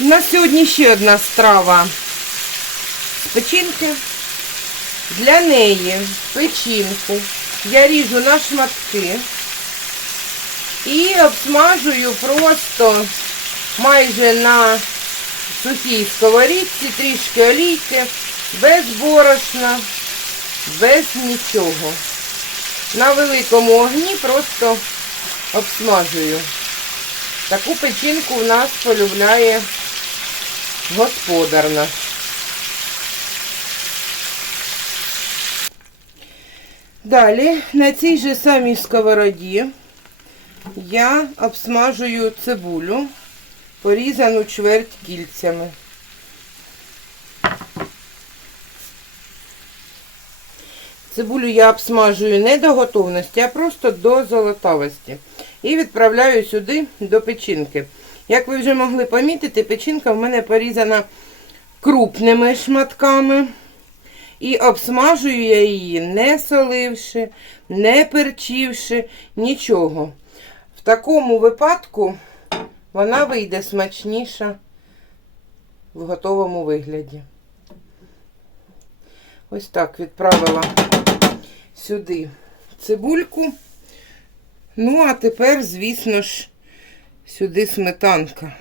На сьогодні ще одна страва з печінки. Для неї печінку я ріжу на шматки і обсмажую просто майже на сухій сковорідці, трішки олійки, без борошна, без нічого. На великому огні просто обсмажую. Таку печінку в нас полюбляє господар наш. Далі на цій же самій сковороді я обсмажую цибулю, порізану чверть кільцями. Цибулю я обсмажую не до готовності, а просто до золотавості. І відправляю сюди до печінки. Як ви вже могли помітити, печінка в мене порізана крупними шматками. І обсмажую я її не соливши, не перчивши, нічого. В такому випадку вона вийде смачніша в готовому вигляді. Ось так відправила сюди цибульку. Ну, а тепер, звісно ж, сюди сметанка.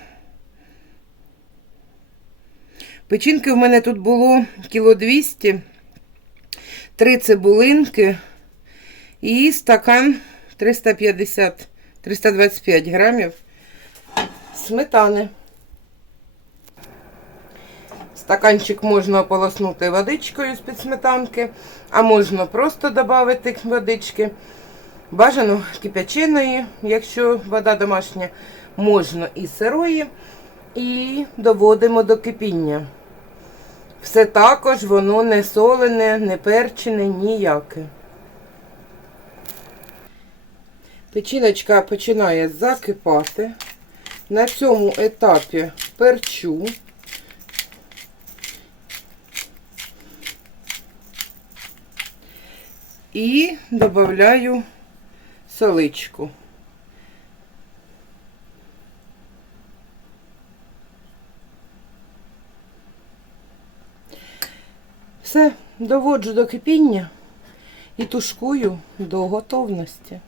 Печінки в мене тут було кіло 200, три цибулинки і стакан 350-325 грамів сметани. Стаканчик можна ополоснути водичкою з-під сметанки, а можна просто додати водички. Бажано кипяченої, якщо вода домашня, можна і сирої. І доводимо до кипіння. Все також воно не солене, не перчене, ніяке. Печіночка починає закипати. На цьому етапі перчу. І додаю Соличку. Все, доводжу до кипіння і тушкую до готовності.